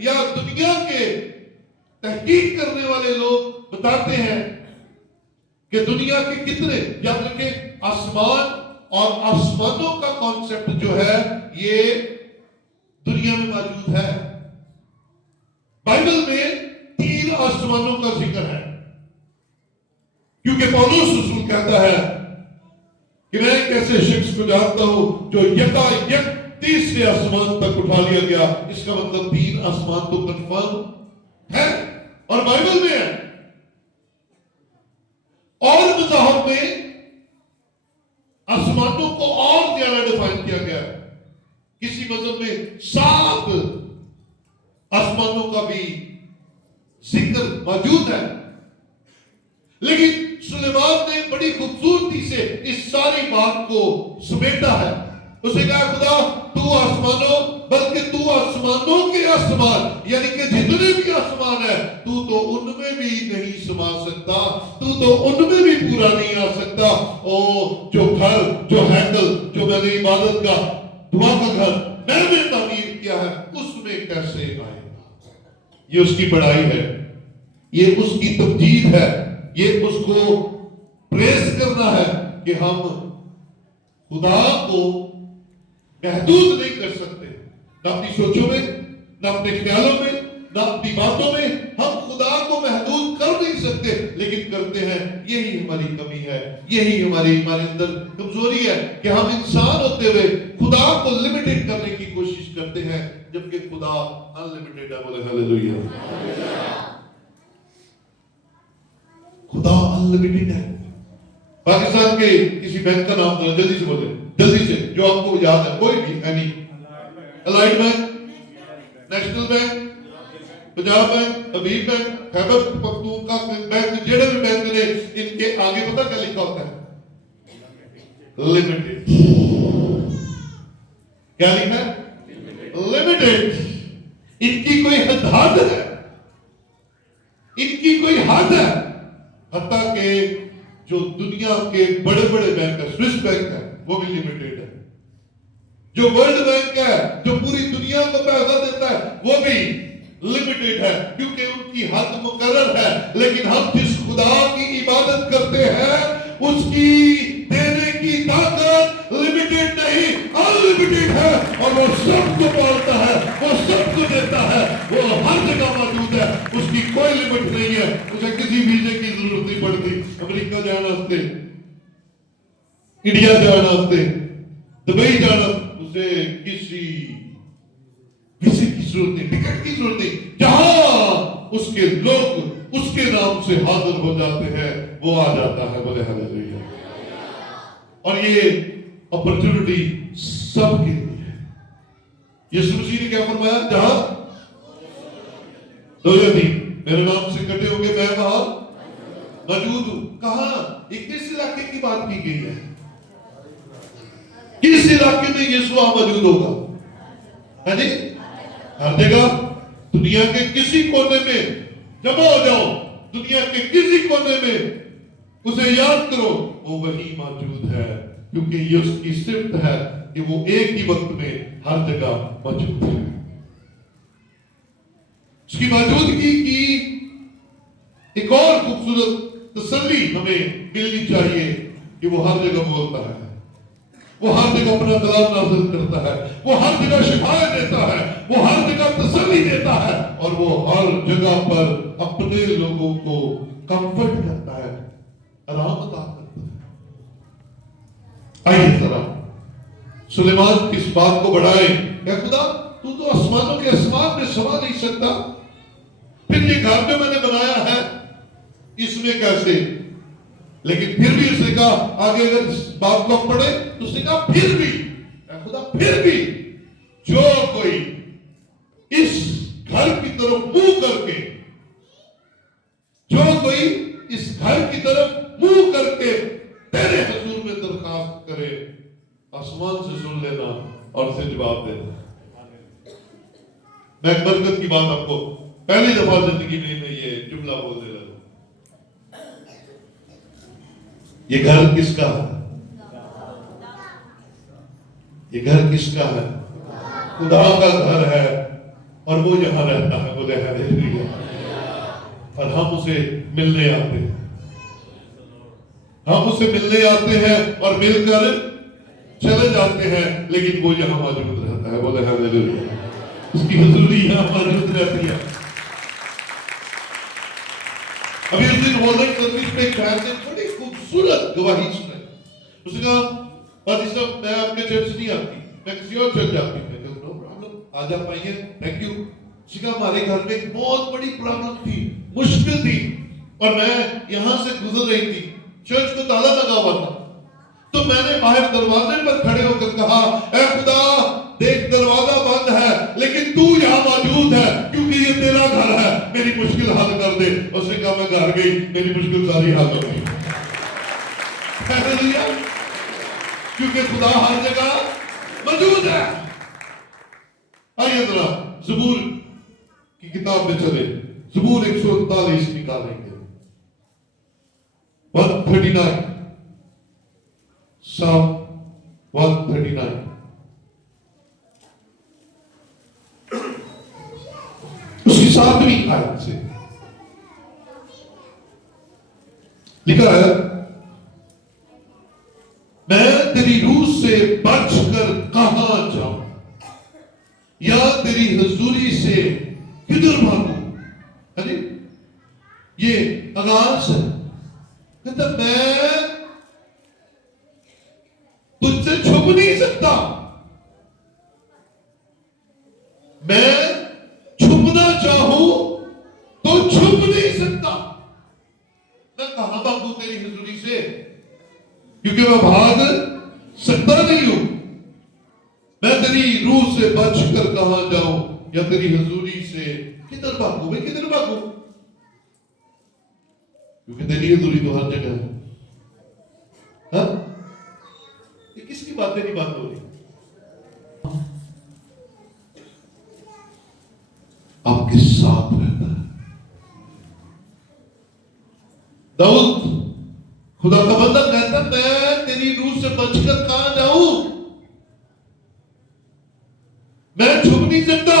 یا دنیا کے تحقیق کرنے والے لوگ بتاتے ہیں کہ دنیا کے کتنے، یاد رکھیں آسمان اور آسمانوں کا کانسیپٹ جو ہے یہ دنیا میں موجود ہے. بائبل میں 3 آسمانوں کا ذکر ہے، کیونکہ پولس رسول کہتا ہے کہ میں ایک ایسے شخص کو جانتا ہوں جو یکا یک تیسرے آسمان تک اٹھا لیا گیا. اس کا مطلب 3 آسمان تو کنفرم ہے اور بائبل میں ہے. اور مذاہب میں آسمانوں کو اور زیادہ ڈیفائن کیا گیا ہے. کسی مذہب میں 7 آسمانوں کا بھی ذکر موجود ہے، لیکن سلیمان نے بڑی خوبصورتی سے اس ساری بات کو سمیٹا ہے. اسے کہا خدا تو آسمانوں، بلکہ تو آسمانوں کے آسمان، یعنی کہ جتنے بھی آسمان ہے تو ان میں بھی نہیں سما سکتا، تو ان میں بھی پورا نہیں آ سکتا. او جو گھر، جو ہیکل، جو میں نے عبادت کا دعا کا گھر میں نے تعمیر کیا ہے، اس میں کیسے آئے گا؟ یہ اس کی بڑائی ہے، یہ اس کی تمجید ہے، یہ اس کو پریز کرنا ہے کہ ہم خدا کو محدود نہیں کر سکتے، نہ اپنی سوچوں میں، نہ اپنے خیالوں میں، نہ اپنی باتوں میں. ہم خدا کو محدود کر نہیں سکتے، لیکن کرتے ہیں. یہی ہماری کمی ہے، یہی ہمارے اندر کمزوری ہے کہ ہم انسان ہوتے ہوئے خدا کو لمیٹڈ کرنے کی کوشش کرتے ہیں، جبکہ خدا انلمیٹڈ ہے. بولے ہاللیلویا. خدا انلمیٹڈ ہے. پاکستان کے کسی بینک کا نام جلدی سے بولے، جلدی سے، جو آپ کو یاد ہے، کوئی بھی. Allied Bank, National Bank, Punjab Bank, Habib Bank, Khyber Pakhtunkhwa Bank, جڑے بھی بینک نے، ان کے آگے پتہ کیا لکھا ہوتا ہے؟ لمیٹڈ. کیا لکھا ہے؟ لمیٹڈ. ان کی کوئی حد ہے، ان کی کوئی حد ہے. حتیٰ کہ جو دنیا کے بڑے بڑے بینک ہے، سوئس بینک ہے، وہ بھی لمیٹڈ ہے. جو ورلڈ بینک ہے، جو پوری دنیا کو پیسہ دیتا ہے، وہ بھی لمیٹڈ ہے، کیونکہ ان کی حد مقرر ہے. لیکن ہم جس خدا کی عبادت کرتے ہیں اس کی دینے کی طاقت لمیٹڈ نہیں، انلمیٹڈ ہے. اور وہ سب کو پالتا ہے، وہ سب کو دیتا ہے، وہ ہر جگہ موجود ہے. اس کی کوئی لمٹ نہیں ہے. اسے کسی ویزے کی ضرورت نہیں پڑتی امریکہ جانا واسطے، انڈیا جانا واسطے، دبئی جانا. اسے کسی ویزے کی ضرورت نہیں، ٹکٹ کی ضرورت نہیں. جہاں اس کے لوگ اس کے نام سے حاضر ہو جاتے ہیں وہ آ جاتا ہے. بولے ہاللیلویا. اور یہ اپرچونٹی سب کے لیے ہے. یسوع مسیح نے کیا فرمایا؟ جہاں 2 یا 3 میرے نام سے کٹے ہوں گے میں وہاں موجود ہوں. کہاں؟ کس علاقے کی بات کی گئی ہے؟ کس علاقے میں یسوع وہاں موجود ہوگا؟ ہاں جی، ہر جگہ. دنیا کے کسی کونے میں جمع ہو جاؤ، دنیا کے کسی کونے میں اسے یاد کرو، وہ وہی موجود ہے. کیونکہ یہ اس کی صفت ہے کہ وہ ایک ہی وقت میں ہر جگہ موجود ہے. اس کی موجودگی کی ایک اور خوبصورت تسلی ہمیں ملنی چاہیے کہ وہ ہر جگہ بولتا ہے، وہ ہر جگہ اپنا کلام نازل کرتا ہے، وہ ہر جگہ شفاعت دیتا ہے، وہ ہر جگہ تسلی دیتا ہے، اور وہ ہر جگہ پر اپنے لوگوں کو کمفرٹ کرتا ہے، آرام عطا کرتا ہے. آئیے ذرا سلیمان کس بات کو بڑھائے کہ خدا تو آسمانوں کے آسمان میں سما نہیں سکتا، پھر یہ گھر جو میں نے بنایا ہے اس میں کیسے؟ لیکن پھر بھی اس نے کہا، آگے اگر اس بات کو پڑھے تو اس نے کہا پھر بھی اے خدا، پھر بھی جو کوئی اس گھر کی طرف منہ کر کے، جو کوئی اس گھر کی طرف منہ کر کے تیرے حضور میں درخواست کرے، آسمان سے سن لینا اور اسے جواب دینا. میں ایک برکت کی بات آپ کو پہلی دفعہ زندگی میں یہ جملہ بول دے رہا ہوں. یہ گھر کس کا ہے؟ یہ گھر کس کا ہے؟ خدا کا گھر ہے. اور وہ یہاں رہتا ہے. بولے ہاللیلویا. اور ہم اسے ملنے آتے ہیں. ہم اسے ملنے آتے ہیں اور مل کر چلے جاتے ہیں, لیکن وہ یہاں موجود رہتا ہے. بولے ہاللیلویا. اس کی حضوری یہاں موجود رہتی ہے. ابھی اس دن والنٹ سروس میں ایک بہن نے بڑی خوبصورت گواہی سنائی. اس نے کہا قاضی صاحب میں آپ کے چرچ نہیں آتی, میں کسی اور چرچ جاتی ہوں. میں کہا نو پرابلم, آ جا پائیے, تھینک یو. اس نے کہا ہمارے گھر میں ایک بہت بڑی پرابلم تھی, مشکل تھی, اور میں یہاں سے گزر رہی تھی, چرچ کو تالا لگا ہوا تھا, تو میں نے باہر دروازے پر کھڑے ہو کر کہا اے خدا دیکھ دروازہ بند ہے لیکن تو یہاں موجود ہے کیونکہ یہ تیرا گھر ہے, میری مشکل حل کر دے. اس نے کہا میں گھر گئی, میری مشکل ساری حل ہو گئی. کیونکہ خدا ہر جگہ موجود ہے. آئیے ذرا زبور کی کتاب میں چلے. زبور 139 نکالیں گے. 139 Psalm 139. اس کی 7ویں آیت سے لکھا ہے میں تیری روح سے بچ کر کہاں جاؤں یا تیری حضوری سے کدھر بھاگوں. یہ آغاز ہے. کہتا میں تجھ سے چھپ نہیں سکتا, میں چھپنا چاہوں تو چھپ نہیں سکتا. میں کہاں بھاگوں تیری حضوری سے, کیونکہ میں بھاگ سکتا نہیں ہوں. میں تیری روح سے بچ کر کہاں جاؤں یا تیری حضوری سے کدھر بھاگوں. میں کدھر بھاگوں, کیونکہ تیری حضوری تو ہر جگہ ہے. ہاں یہ کس کی باتیں نہیں بات ہو رہی. آپ کے ساتھ رہتا ہے. داؤد خدا کا بندہ کہتا میں تیری روح سے بچ کر کہاں جاؤں, میں چھپ نہیں سکتا.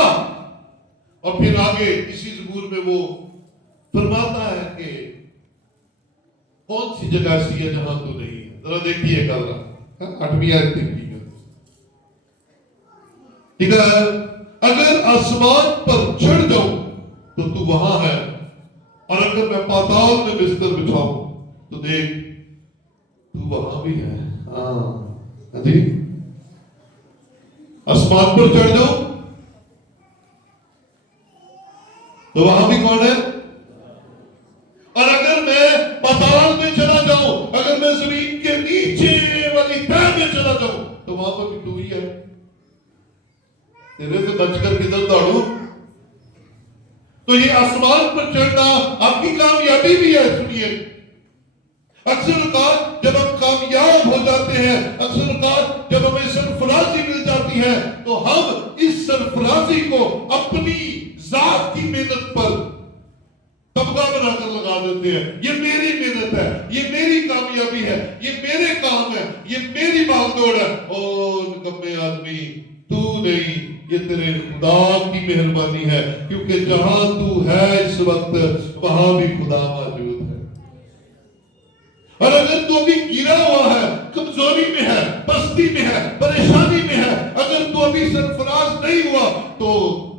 اور پھر آگے اسی زبور میں وہ فرماتا ہے کہ کون سی جگہ ایسی ہے جہاں تو نہیں ہے. ذرا دیکھیے کل 8ویں آیت دیکھیے. ٹھیک ہے, اگر آسمان پر چڑھ جاؤں تو وہاں ہے, اور اگر میں پاتال میں بستر بچھاؤں تو دیکھ تو وہاں بھی ہے. ہاں جی, آسمان پر چڑھ جاؤں تو وہاں بھی کون ہے, اور اگر میں پاتال میں چلا جاؤں, اگر میں زمین کے نیچے والی تہ میں چلا جاؤں تو وہاں پر بھی تو ہی ہے. تیرے سے بچ کر کدھر دوڑوں. تو یہ آسمان پر چڑھنا آپ کی کامیابی بھی ہے. سنیے, اکثر اوقات جب ہم کامیاب ہو جاتے ہیں, اکثر اوقات جب ہمیں سرفرازی مل جاتی ہے, تو ہم اس سرفرازی کو اپنی ذات کی محنت پر طبقہ بنا کر لگا دیتے ہیں. یہ میری محنت ہے, یہ میری کامیابی ہے, یہ میرے کام ہے, یہ میری بھاگ دوڑ ہے. او نکمے آدمی, تو نہیں, یہ تیرے خدا کی مہربانی ہے, کیونکہ جہاں تو ہے اس وقت وہاں بھی خدا موجود ہے. اور اگر تو ابھی گرا ہوا ہے, کمزوری میں ہے, پستی میں ہے, پریشانی میں ہے, اگر تو ابھی سرفراز نہیں ہوا تو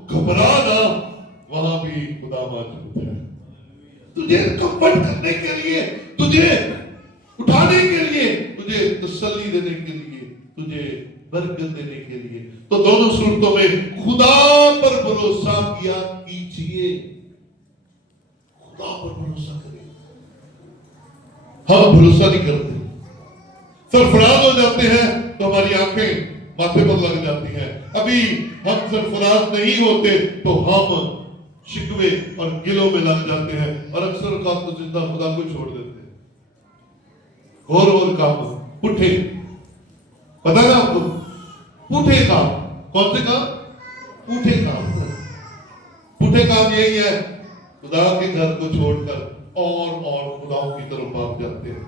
گھبرا نہ, وہاں بھی خدا موجود ہے. تجھے کمفرٹ کرنے کے لیے, تجھے اٹھانے کے لیے, تجھے تسلی دینے کے لیے, تجھے برکت دینے کے لیے. تو دونوں صورتوں میں خدا پر بھروسہ کیا کیجئے. خدا پر بھروسہ کریں. ہم بھروسہ نہیں کرتے, سرفراز ہو جاتے ہیں تو ہماری آنکھیں ماتھے پر لگ جاتی ہیں. ابھی ہم سرفراز نہیں ہوتے تو ہم شکوے اور گلوں میں لگ جاتے ہیں, اور اکثر اوقات تو زندہ خدا کو چھوڑ دیتے ہیں. اور کام پٹھے, پتا ہے آپ کو پٹھے کام, کون سے کام, پٹھے کام. پٹھے کام یہی ہے, خدا کے گھر کو چھوڑ کر اور خداؤں کی طرف بھاگ جاتے ہیں.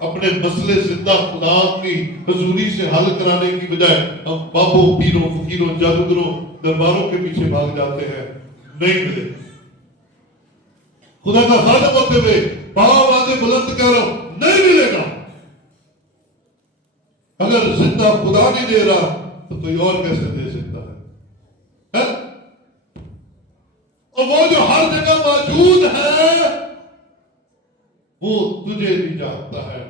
اپنے مسئلے زندہ خدا کی حضوری سے حل کرانے کی بجائے ہم بابوں پیروں فقیروں جادوگروں درباروں کے پیچھے بھاگ جاتے ہیں. نہیں ملے. خدا کا خادم ہوتے ہوئے پاؤں آگے بلند کر رہا ہوں, نہیں ملے گا. اگر زندہ خدا نہیں دے رہا تو کوئی اور کیسے دے سکتا ہے؟ اور وہ جو ہر جگہ موجود ہے وہ تجھے بھی جانتا ہے,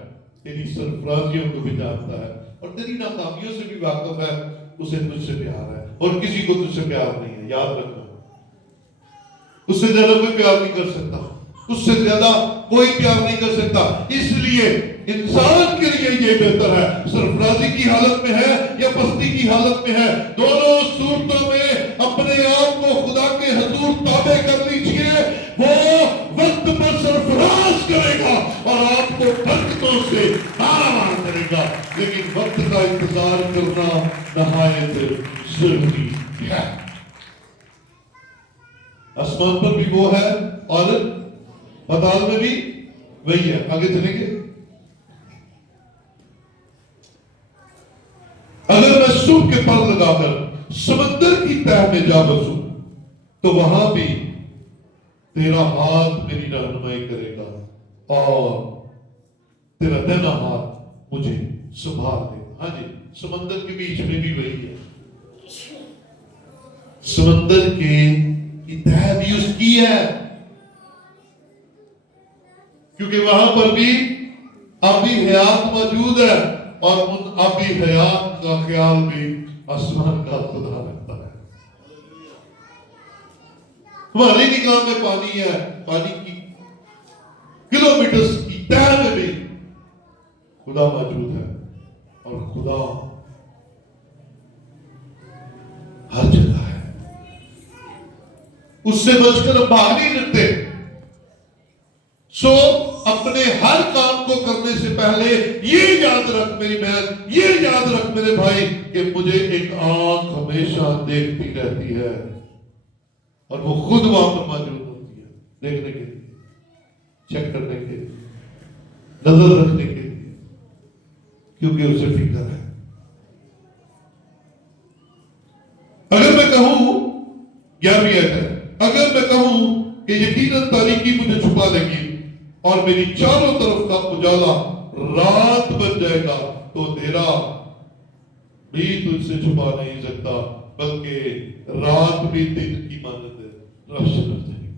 تیری سرفرازیوں کو بھی جانتا ہے, اور تیری ناکامیوں سے بھی واقف ہے. اسے تجھ سے پیار ہے اور کسی کو تجھ سے پیار نہیں ہے. یاد رکھنا, اس سے زیادہ کوئی پیار نہیں کر سکتا, اس سے زیادہ کوئی پیار نہیں کر سکتا. اس لیے انسان کے لیے یہ بہتر ہے سرفرازی کی حالت میں ہے یا پستی کی حالت میں ہے, دونوں صورتوں میں اپنے آپ کو خدا کے حضور تابع کر لیجئے. وہ وقت پر سرفراز کرے گا اور آپ کو برکتوں سے مالا کرے گا, لیکن وقت کا انتظار کرنا نہایت ضروری ہے. آسمان پر بھی وہ ہے اور پتال میں بھی وہی ہے. آگے چلیں گے. اگر میں صبح کے پر لگا کر سمندر کی تہہ میں جا بسوں تو وہاں بھی تیرا ہاتھ میری رہنمائی کرے گا اور تیرا دہنا ہاتھ مجھے سنبھال دے گا. ہاں جی, سمندر کے بیچ میں بھی وہی ہے. سمندر کی تہہ بھی اس کی ہے, کیونکہ وہاں پر بھی آبی حیات موجود ہے اور ان آبی حیات کا خیال بھی آسمان کا خدا رکھتا ہے. ہماری نگاہ میں پانی ہے, پانی کی کلومیٹرز کی تہہ میں بھی خدا موجود ہے, اور خدا ہر جگہ ہے. اس سے بچ کر ہم بھاگ نہیں سکتے. سو اپنے ہر کام کو کرنے سے پہلے یہ یاد رکھ میری بہن, یہ یاد رکھ میرے بھائی کہ مجھے ایک آنکھ ہمیشہ دیکھتی رہتی ہے اور وہ خود وہاں پر موجود ہوتی ہے, دیکھنے کے لیے, چیک کرنے کے لیے, نظر رکھنے کے لیے, کیونکہ اسے فکر ہے. اگر میں کہوں 11ویں آیت ہے, اگر میں کہوں کہ یقیناً تاریکی مجھے چھپا لے گی اور میری چاروں طرف کا اجالا رات بن جائے گا, تو اندھیرا بھی تجھ سے چھپا نہیں سکتا, بلکہ رات بھی دن کی مانند روشن ہو جائے گی.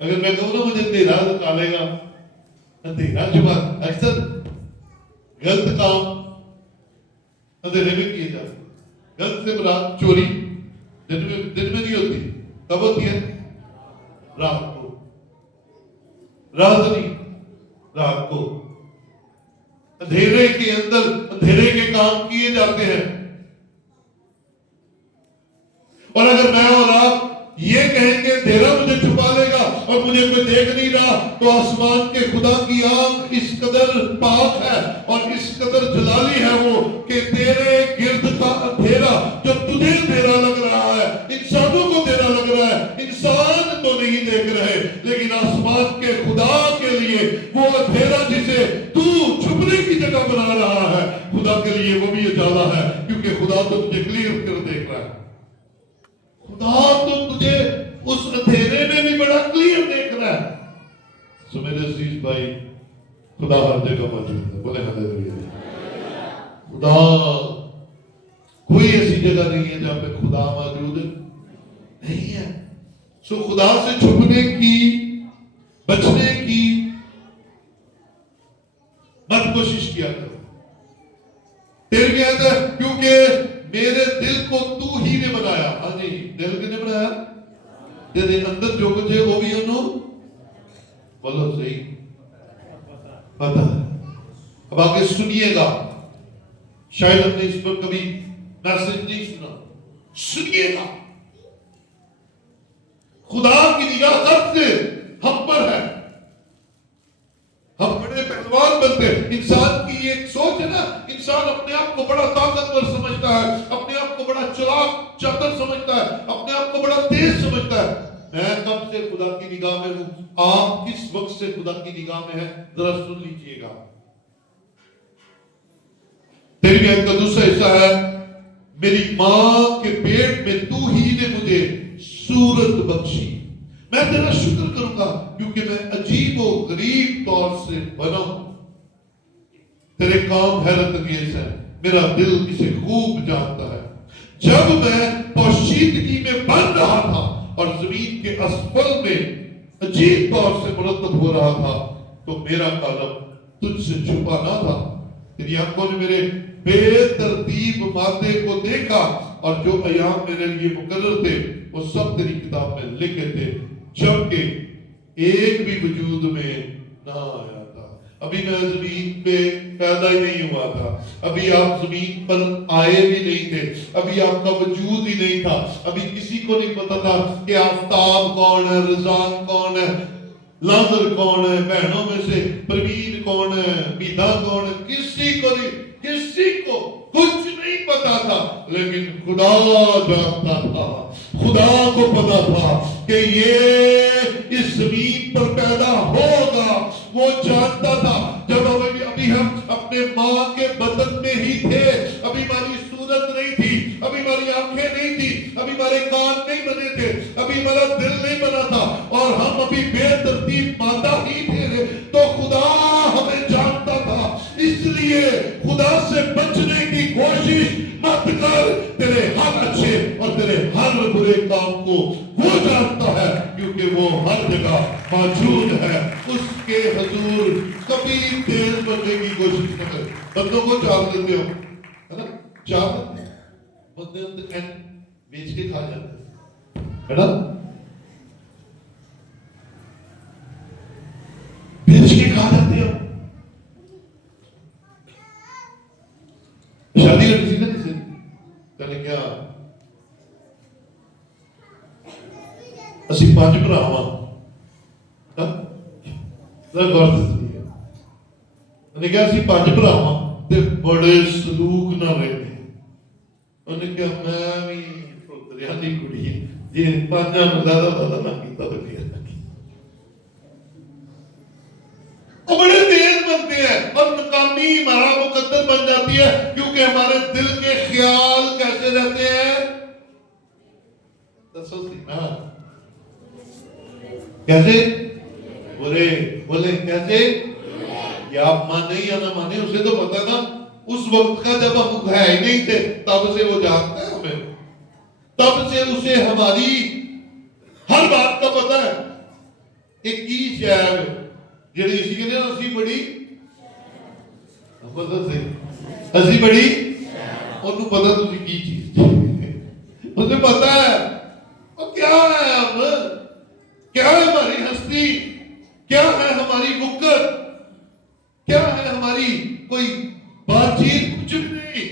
اگر میں کہوں نا مجھے اندھیرا نکالے گا, اندھیرا چھپا, اکثر غلط کام اندھیرے میں کیے جاتے. غلط سے مراد چوری دن میں نہیں ہوتی, کب ہوتی ہے؟ رات کو. رات نہیں, رات کو اندھیرے کے اندر اندھیرے کے کام کیے جاتے ہیں. اور اگر میں اور آپ یہ کہیں گے اندھیرا مجھے چھپا لے گا اور مجھے کوئی دیکھ نہیں رہا, تو آسمان کے خدا کی آنکھ اس قدر پاک ہے اور اس قدر جلالی ہے وہ کہ تیرے گرد کا اندھیرا جو تجھے اندھیرا لگ رہا ہے, انسانوں کو اندھیرا لگ رہا ہے, انسان تو نہیں دیکھ رہے, لیکن آسمان کے خدا کے لیے وہ اندھیرا جسے تو چھپنے کی جگہ بنا رہا ہے, خدا کے لیے وہ بھی اجالا ہے, کیونکہ خدا تو تجھے کلیئر کر دیکھ رہا ہے. خدا تو تجھے اس اندھیرے میں بھی بڑا کلیئر دیکھ رہا ہے. سو میرے عزیز بھائی, خدا ہر جگہ موجود ہے. بولے ہاللیلویا. خدا کوئی ایسی جگہ نہیں ہے جہاں پہ خدا موجود نہیں ہے. سو خدا سے چھپنے کی, بچنے کی مت کوشش کیا کرو. پھر کہتا ہے کیونکہ میرے دل کو تو ہی نے بنایا. ہاں جی, دل کس نے بنایا؟ تیرے اندر جو کچھ ہے وہ بھی انہوں بولو صحیح پتا ہے. اب آگے سنیے گا, شاید ہم نے اس پر کبھی میسج نہیں سنا, سنیے گا. خدا کی نگاہ سب سے ہم پر ہے, ہم بڑے پہلوان بنتے ہیں. انسان کی ایک سوچ ہے نا, انسان اپنے آپ کو بڑا طاقتور سمجھتا ہے, اپنے آپ کو بڑا چلاک چتر سمجھتا ہے, اپنے آپ کو بڑا تیز سمجھتا ہے. میں کب سے خدا کی نگاہ میں ہوں، آپ کس وقت سے خدا کی نگاہ میں ہیں، ذرا سن لیجئے گا۔ تیری قدوس ایسا ہے، میری ماں کے پیٹ میں تو ہی نے مجھے صورت بخشی، میں تیرا شکر کروں گا کیونکہ میں عجیب و غریب طور سے بنا ہوں۔ تیرے کام حیرت انگیز ہے، میرا دل اسے خوب جانتا ہے۔ جب میں پوشیدگی میں بن رہا تھا اور زمین کے اسفل میں عجیب طور سے مرتب ہو رہا تھا تو میرا قلم تجھ سے چھپا نہ تھا۔ تیری آنکھوں نے میرے بے ترتیب مادے کو دیکھا اور جو ایام میرے لیے مقرر تھے وہ سب تیری کتاب میں لکھے تھے، جبکہ ایک بھی وجود میں نہ آیا تھا۔ ابھی میں زمین پہ پیدا ہی نہیں ہوا تھا، ابھی آپ زمین پر آئے بھی نہیں تھے، ابھی آپ کا وجود ہی نہیں تھا، ابھی کسی کو نہیں پتا تھا کہ آفتاب کون ہے، رضوان کون ہے، لازر کون ہے، بہنوں میں سے پروین کون ہے، بیدا کون ہے، کسی کو نہیں، کسی کو کچھ نہیں پتا تھا، لیکن خدا جانتا تھا۔ خدا کو پتا تھا کہ یہ اس زمین پر پیدا ہوگا، وہ جانتا تھا۔ جب ابھی ہم اپنے ماں کے بدن میں ہی تھے، ابھی ہماری صورت نہیں تھی، ابھی ہماری آنکھیں نہیں تھی، ابھی ہمارے کان نہیں بنے تھے، ابھی ہمارا دل نہیں بنا تھا اور ہم ابھی بے ترتیب مادہ ہی تھے، تو خدا ہمیں جانتا تھا۔ اس لیے خدا سے بچنے کی کوشش مت کر، تیرے ہر اچھے اور تیرے ہر برے کام کو وہ جانتا ہے، کیونکہ وہ ہر جگہ موجود ہے۔ اس کے حضور کبھی تیز بننے کی کوشش نہ کرے۔ بندوں کو چار دیتے ہو، ہے نا، چار دیتے ہیں بندے بیچ کے کھا جاتے ہیں، ہے نا، بیچ کے کھا جاتے ہو۔ شادی کر کسی نے کسی کہنے کیا اسی پانچ بھرا ہوا غور سے سنیے، انہیں کہا اسی پانچ بھرا ہوا تے بڑے سلوک نہ رہتے، انہیں کہا میں بھی پتریانی کڑی جی پانچاں زیادہ زیادہ نہ کیتا تو کیا وہ بڑے تیز بنتے ہیں اور مقامی ہمارا مقدر بن جاتی ہے، کیونکہ ہمارے دل کے خیال کیسے رہتے ہیں، کیسے برے، بولے کیسے، یا آپ مانے یا نہ مانے، اسے تو پتا نا اس وقت کا جب ہم ہے ہی نہیں تھے تب سے وہ جانتا ہے ہمیں، تب سے اسے ہماری ہر بات کا پتا ہے کہ کی شہر جڑی اسی کے لئے اسی بڑی اسی بڑی انہوں پتا تجھے کی چیز اسے پتا ہے اور کیا ہے ہم، کیا ہے ہماری ہستی، کیا ہے ہماری وقت، کیا ہے ہماری کوئی بات چیت، کچھ نہیں،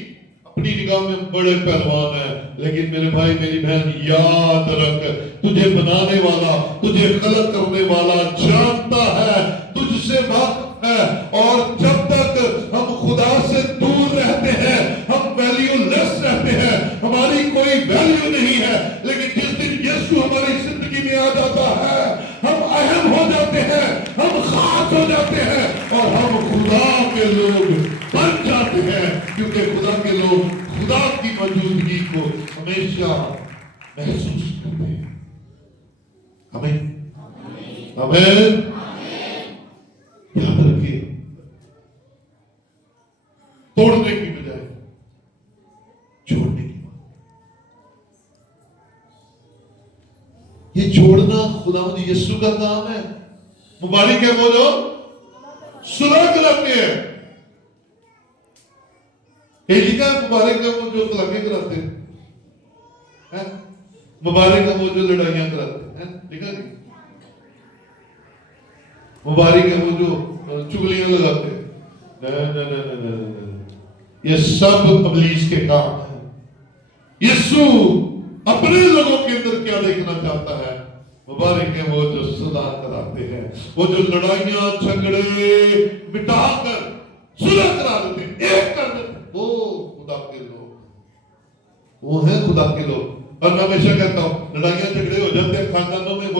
اپنی نگاہ میں بڑے پہلوان ہیں، لیکن میرے بھائی میری بہن یاد رکھ، تجھے بنانے والا، تجھے خلق کرنے والا جانتا ہے، تجھ سے واقف ہے، اور جب تک ہم خدا سے دور رہتے ہیں ہم ویلیو لیس رہتے ہیں، ہماری کوئی ویلیو نہیں ہے، لیکن جس دن یسوع ہماری زندگی میں آ جاتا ہے ہم اہم ہو جاتے ہیں، ہم خاص ہو جاتے ہیں اور ہم خدا کے لوگ بن جاتے ہیں، کیونکہ خدا کے لوگ خدا کی موجودگی کو ہمیشہ محسوس کرتے ہیں۔ آمین آمین۔ یاد رکھیے، توڑنے کی بجائے جوڑنے کی بات، یہ جوڑنا خداوند یسوع کا کام ہے۔ مبارک ہے وہ جو صلح کراتے ہیں، لکھا مبارک ہے وہ جو طلاقیں کراتے ہیں، مبارک ہے وہ جو لڑائیاں کراتے ہیں، لکھا نہیں، مبارک ہے وہ جو چگلیاں لگاتے ہیں، یہ سب ابلیس کے کام ہیں۔ یسوع اپنے لوگوں کے اندر کیا دیکھنا چاہتا ہے؟ مبارک ہے وہ جو صلح کراتے ہیں، وہ جو لڑائیاں جھگڑے مٹا کر صلح کرا دیتے ہیں، ایک کر دیتے ہیں، وہ خدا کے لوگ، وہ ہیں خدا کے لوگ۔ اور میں ہمیشہ کہتا ہوں لڑائیاں جھگڑے ہو جاتے ہیں خاندانوں میں،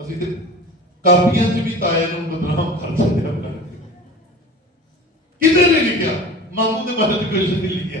ਅਸੀਂ ਤੇ ਕਾਪੀਆਂ 'ਚ ਵੀ ਤਾਏ ਨੂੰ ਬਦਨਾਮ ਕਰ ਸਕਦੇ ਹਾਂ। ਕਿਤੇ ਨਹੀਂ ਲਿਖਿਆ ਮਾਮੂ ਦੇ ਬਾਰੇ 'ਚ ਕੁਝ ਨਹੀਂ ਲਿਖਿਆ,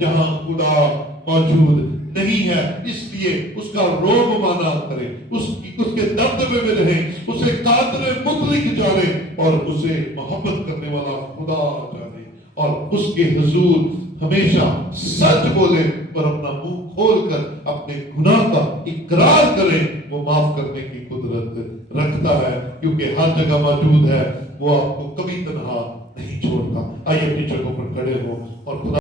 جہاں خدا موجود نہیں ہے، اس لیے اس کا روب مانا کرے، اس کے دبدبے میں رہے، اسے قادر مطلق جانے اور اسے محبت کرنے والا خدا جانے، اور اس کے حضور ہمیشہ سچ بولے اور اپنا منہ کھول کر اپنے گناہ کا اقرار کرے۔ وہ معاف کرنے کی قدرت رکھتا ہے کیونکہ ہر جگہ موجود ہے، وہ آپ کو کبھی تنہا نہیں چھوڑتا۔ آئیے اپنی جگہوں پر کھڑے ہو اور خدا